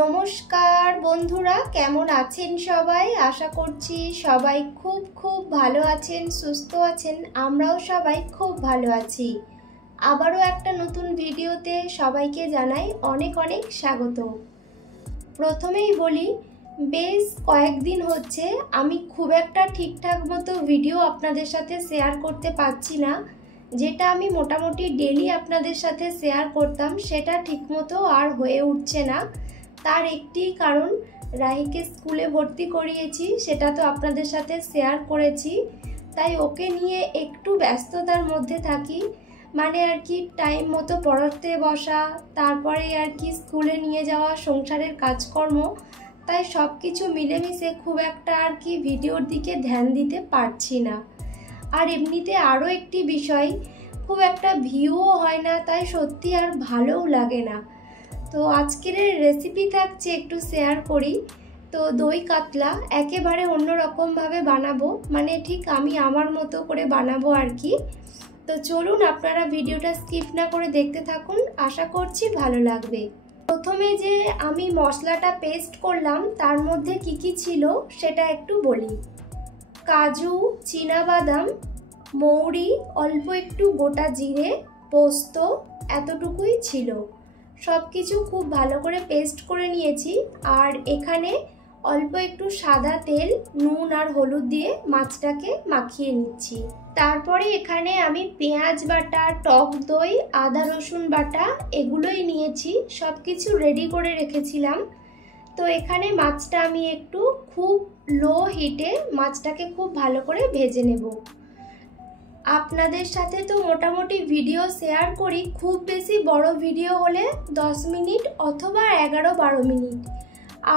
নমস্কার বন্ধুরা, কেমন আছেন সবাই? আশা করছি সবাই খুব খুব ভালো আছেন, সুস্থ আছেন। আমরাও সবাই খুব ভালো আছি। আবারও একটা নতুন ভিডিওতে সবাইকে জানাই অনেক অনেক স্বাগত। প্রথমেই বলি, বেশ কয়েকদিন হচ্ছে আমি খুব একটা ঠিকঠাক মতো ভিডিও আপনাদের সাথে শেয়ার করতে পারছি না। যেটা আমি মোটামুটি ডেলি আপনাদের সাথে শেয়ার করতাম সেটা ঠিকমতো আর হয়ে উঠছে না। তার একটি কারণ, রাহিকে স্কুলে ভর্তি করিয়েছি, সেটা তো আপনাদের সাথে শেয়ার করেছি। তাই ওকে নিয়ে একটু ব্যস্ততার মধ্যে থাকি, মানে আর কি টাইম মতো পড়াতে বসা, তারপরে আর কি স্কুলে নিয়ে যাওয়া, সংসারের কাজকর্ম, তাই সব কিছু মিলেমিশে খুব একটা আর কি ভিডিওর দিকে ধ্যান দিতে পারছি না। আর এমনিতে আরও একটি বিষয়, খুব একটা ভিউও হয় না, তাই সত্যি আর ভালোও লাগে না। তো আজকের রেসিপি থাকছে, একটু শেয়ার করি। তো দই কাতলা একেবারে অন্যরকমভাবে বানাবো, মানে ঠিক আমি আমার মতো করে বানাবো আর কি। তো চলুন আপনারা ভিডিওটা স্কিপ না করে দেখতে থাকুন, আশা করছি ভালো লাগবে। প্রথমে যে আমি মশলাটা পেস্ট করলাম তার মধ্যে কি কি ছিল সেটা একটু বলি। কাজু, চীনাবাদাম, মৌরি, অল্প একটু গোটা জিরে, পোস্ত, এতটুকুই ছিল। সব কিছু খুব ভালো করে পেস্ট করে নিয়েছি। আর এখানে অল্প একটু সাদা তেল, নুন আর হলুদ দিয়ে মাছটাকে মাখিয়ে নিচ্ছি। তারপরে এখানে আমি পেঁয়াজ বাটা, টক দই, আদা রসুন বাটা এগুলোই নিয়েছি, সব কিছু রেডি করে রেখেছিলাম। তো এখানে মাছটা আমি একটু খুব লো হিটে মাছটাকে খুব ভালো করে ভেজে নেব। আপনাদের সাথে তো মোটামুটি ভিডিও শেয়ার করি, খুব বেশি বড় ভিডিও হলে 10 মিনিট অথবা 11-12 মিনিট,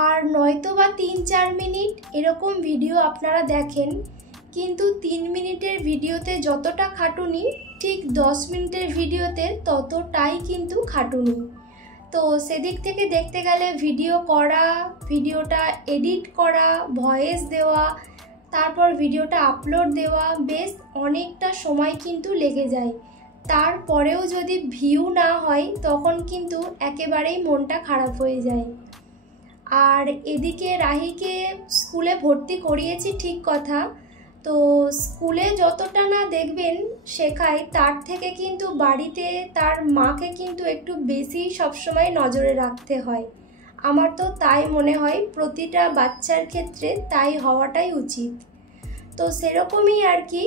আর নয়তো বা 3-4 মিনিট এরকম ভিডিও আপনারা দেখেন। কিন্তু 3 মিনিটের ভিডিওতে যতটা খাটুনি, ঠিক 10 মিনিটের ভিডিওতে ততটাই কিন্তু খাটুনি। তো সেদিক থেকে দেখতে গেলে ভিডিও করা, ভিডিওটা এডিট করা, ভয়েস দেওয়া, তারপর ভিডিওটা আপলোড দেওয়া, বেশ অনেকটা সময় কিন্তু লেগে যায়। তারপরেও যদি ভিউ না হয় তখন কিন্তু একেবারেই মনটা খারাপ হয়ে যায়। আর এদিকে রাহিকে স্কুলে ভর্তি করিয়েছি ঠিক কথা, তো স্কুলে যতটা না দেখবেন শেখায়, তার থেকে কিন্তু বাড়িতে তার মাকে কিন্তু একটু বেশি সবসময় নজরে রাখতে হয়। আমার তো তাই মনে হয়, প্রতিটা বাচ্চার ক্ষেত্রে তাই হওয়াটাই উচিত। তো সেরকমই আর কি,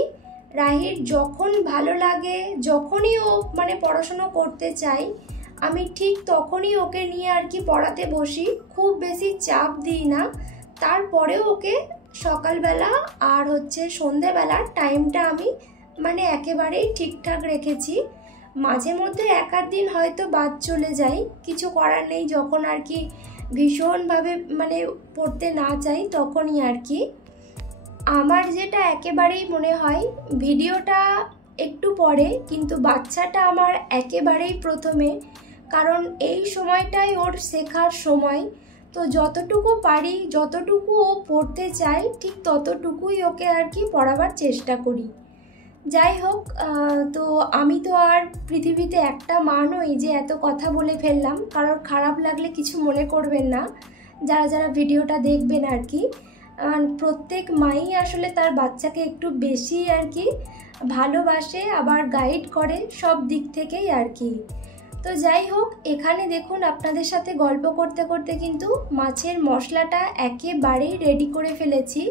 রাহির যখন ভালো লাগে, যখনই ও মানে পড়াশুনো করতে চাই, আমি ঠিক তখনই ওকে নিয়ে আর কি পড়াতে বসি। খুব বেশি চাপ দিই না। তারপরেও ওকে সকালবেলা আর সন্ধেবেলার টাইমটা আমি মানে একেবারেই ঠিকঠাক রেখেছি। মাঝে মধ্যে এক আধ দিন হয়তো বাদ চলে যায়, কিছু করার নেই, যখন আর কি ভীষণভাবে মানে পড়তে না চাই তখনই আর কি। আমার যেটা একেবারেই মনে হয়, ভিডিওটা একটু পরে কিন্তু বাচ্চাটা আমার একেবারেই প্রথমে, কারণ এই সময়টাই ওর শেখার সময়। তো যতটুকু পারি, যতটুকু ও পড়তে চায়, ঠিক ততটুকুই ওকে আর কি পড়াবার চেষ্টা করি। যাই হোক, তো আমি তো আর পৃথিবীতে একটা মা নই যে এত কথা বলে ফেললাম। কারোর খারাপ লাগলে কিছু মনে করবেন না, যারা যারা ভিডিওটা দেখবেন আর কি। প্রত্যেক মাই আসলে তার বাচ্চাকে একটু বেশি আর কি ভালোবাসে, আবার গাইড করে সব দিক থেকেই আর কি। তো যাই হোক, এখানে দেখুন আপনাদের সাথে গল্প করতে করতে কিন্তু মাছের মশলাটা একেবারেই রেডি করে ফেলেছি।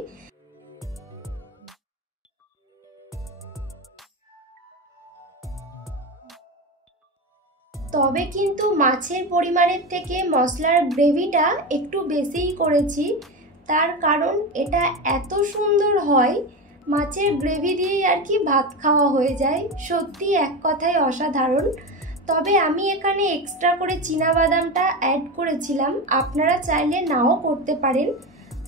তবে কিন্তু মাছের পরিমাণের থেকে মশলার গ্রেভিটা একটু বেশিই করেছি। তার কারণ এটা এত সুন্দর হয়, মাছের গ্রেভি দিয়েই আর কি ভাত খাওয়া হয়ে যায়, সত্যি এক কথায় অসাধারণ। তবে আমি এখানে এক্সট্রা করে চীনাবাদামটা অ্যাড করেছিলাম, আপনারা চাইলে নাও করতে পারেন।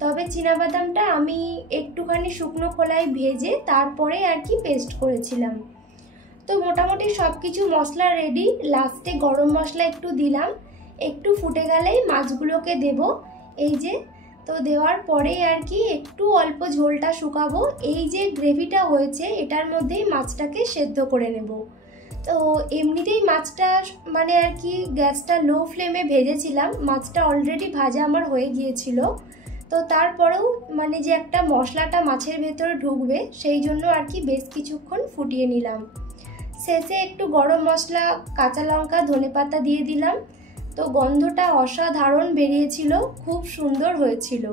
তবে চীনাবাদামটা আমি একটুখানি শুকনো খোলায় ভেজে তারপরে আর কি পেস্ট করেছিলাম। তো মোটামুটি সব কিছু মশলা রেডি। লাস্টে গরম মশলা একটু দিলাম, একটু ফুটে গেলেই মাছগুলোকে দেব। এই যে, তো দেওয়ার পরে আর কি একটু অল্প ঝোলটা শুকাবো। এই যে গ্রেভিটা হয়েছে এটার মধ্যেই মাছটাকে সেদ্ধ করে নেব। তো এমনিতেই মাছটা মানে আর কি গ্যাসটা লো ফ্লেমে ভেজেছিলাম, মাছটা অলরেডি ভাজা আমার হয়ে গিয়েছিল। তো তারপরেও মানে যে একটা মশলাটা মাছের ভেতরে ঢুকবে সেই জন্য আর কি বেশ কিছুক্ষণ ফুটিয়ে নিলাম। শেষে একটু গরম মশলা, কাঁচা লঙ্কা, ধনেপাতা দিয়ে দিলাম। তো গন্ধটা অসাধারণ বেরিয়েছিল, খুব সুন্দর হয়েছিল।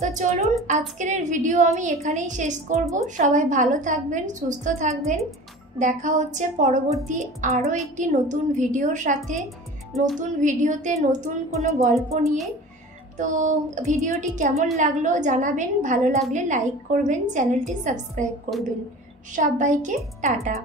তো চলুন আজকের ভিডিও আমি এখানেই শেষ করব। সবাই ভালো থাকবেন, সুস্থ থাকবেন। দেখা হচ্ছে পরবর্তী আরও একটি নতুন ভিডিওর সাথে, নতুন ভিডিওতে নতুন কোনো গল্প নিয়ে। তো ভিডিওটি কেমন লাগলো জানাবেন, ভালো লাগলে লাইক করবেন, চ্যানেলটি সাবস্ক্রাইব করবেন। সবাইকে টাটা।